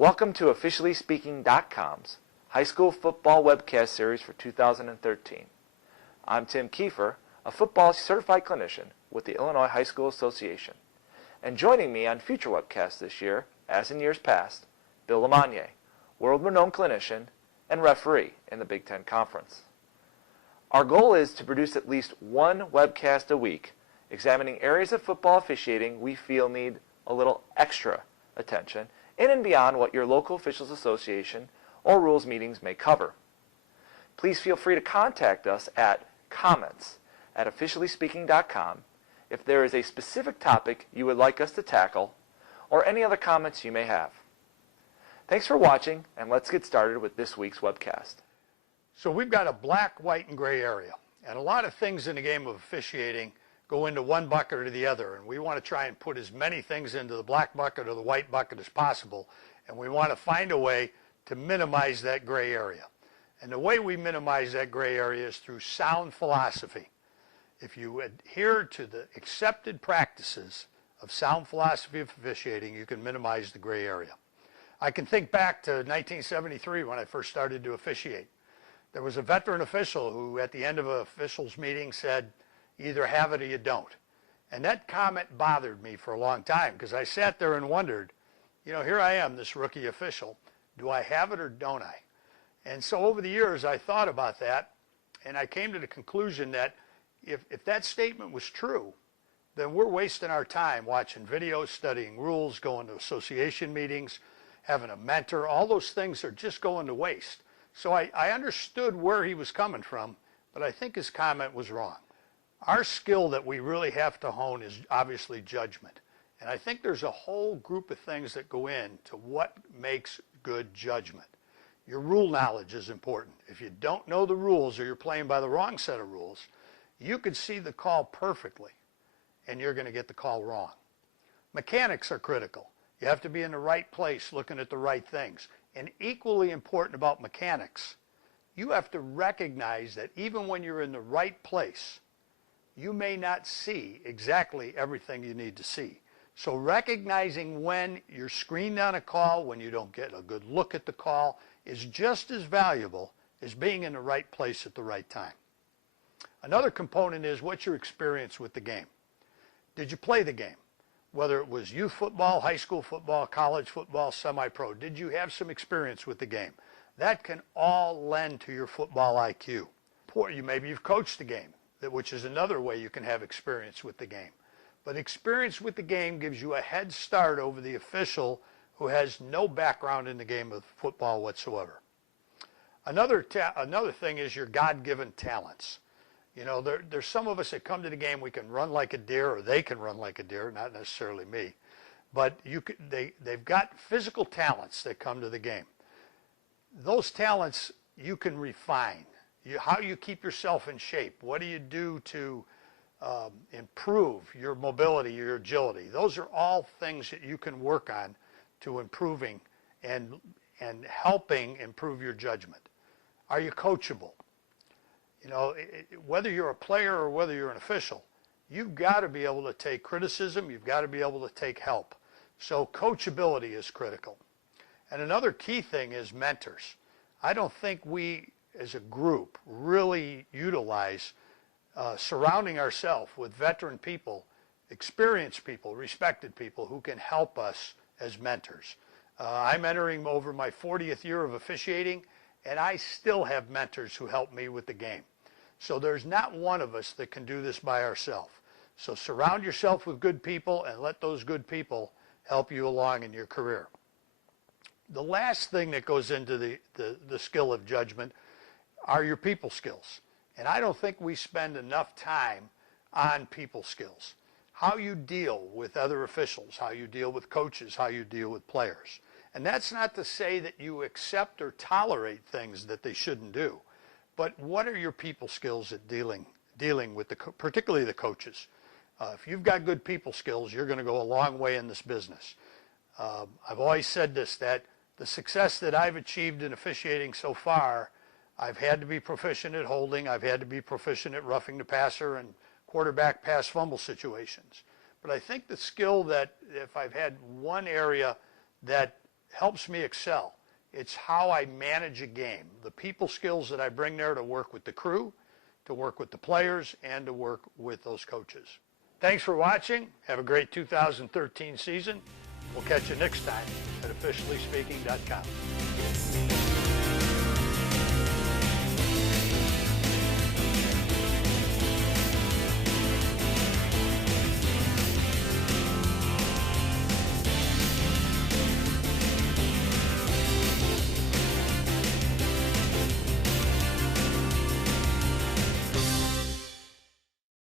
Welcome to OfficiallySpeaking.com's high school football webcast series for 2013. I'm Tim Kiefer, a football certified clinician with the Illinois High School Association. And joining me on future webcasts this year, as in years past, Bill LeMonnier, world-renowned clinician and referee in the Big Ten Conference. Our goal is to produce at least one webcast a week examining areas of football officiating we feel need a little extra attention in and beyond what your local officials association or rules meetings may cover. Please feel free to contact us at comments@officiallyspeaking.com if there is a specific topic you would like us to tackle or any other comments you may have. Thanks for watching, and let's get started with this week's webcast. So we've got a black, white, and gray area, and a lot of things in the game of officiating go into one bucket or the other, and we want to try and put as many things into the black bucket or the white bucket as possible, and we want to find a way to minimize that gray area. And the way we minimize that gray area is through sound philosophy. If you adhere to the accepted practices of sound philosophy of officiating, you can minimize the gray area. I can think back to 1973 when I first started to officiate. There was a veteran official who at the end of an officials meeting said, "You either have it or you don't." And that comment bothered me for a long time because I sat there and wondered, here I am, this rookie official. Do I have it or don't I? And so over the years I thought about that, and I came to the conclusion that if that statement was true, then we're wasting our time watching videos, studying rules, going to association meetings, having a mentor. All those things are just going to waste. So I understood where he was coming from, but I think his comment was wrong. Our skill that we really have to hone is obviously judgment. And I think there's a whole group of things that go into what makes good judgment. Your rule knowledge is important. If you don't know the rules or you're playing by the wrong set of rules, you could see the call perfectly and you're going to get the call wrong. Mechanics are critical. You have to be in the right place looking at the right things. And equally important about mechanics, you have to recognize that even when you're in the right place, you may not see exactly everything you need to see. So recognizing when you're screened on a call, when you don't get a good look at the call, is just as valuable as being in the right place at the right time. Another component is what's your experience with the game. Did you play the game? Whether it was youth football, high school football, college football, semi-pro, did you have some experience with the game? That can all lend to your football IQ. Maybe you've coached the game, which is another way you can have experience with the game. But experience with the game gives you a head start over the official who has no background in the game of football whatsoever. Another thing is your God-given talents. There's some of us that come to the game, we can run like a deer, or they can run like a deer, not necessarily me. But they've got physical talents that come to the game. Those talents you can refine. How you keep yourself in shape. What do you do to improve your mobility, your agility? Those are all things that you can work on to improving and helping improve your judgment. Are you coachable? Whether you're a player or whether you're an official, you've got to be able to take criticism. You've got to be able to take help. So coachability is critical. And another key thing is mentors. I don't think we as a group really utilize surrounding ourselves with veteran people, experienced people, respected people who can help us as mentors. I'm entering over my 40th year of officiating, and I still have mentors who help me with the game. So there's not one of us that can do this by ourselves. So surround yourself with good people and let those good people help you along in your career. The last thing that goes into the skill of judgment are your people skills. And I don't think we spend enough time on people skills. How you deal with other officials, how you deal with coaches, how you deal with players. And that's not to say that you accept or tolerate things that they shouldn't do. But what are your people skills at dealing with particularly the coaches? If you've got good people skills, you're going to go a long way in this business. I've always said this, that the success that I've achieved in officiating so far, I've had to be proficient at holding. I've had to be proficient at roughing the passer and quarterback pass fumble situations. But I think the skill that if I've had one area that helps me excel. It's how I manage a game, the people skills that I bring there to work with the crew, to work with the players, and to work with those coaches. Thanks for watching. Have a great 2013 season. We'll catch you next time at officiallyspeaking.com.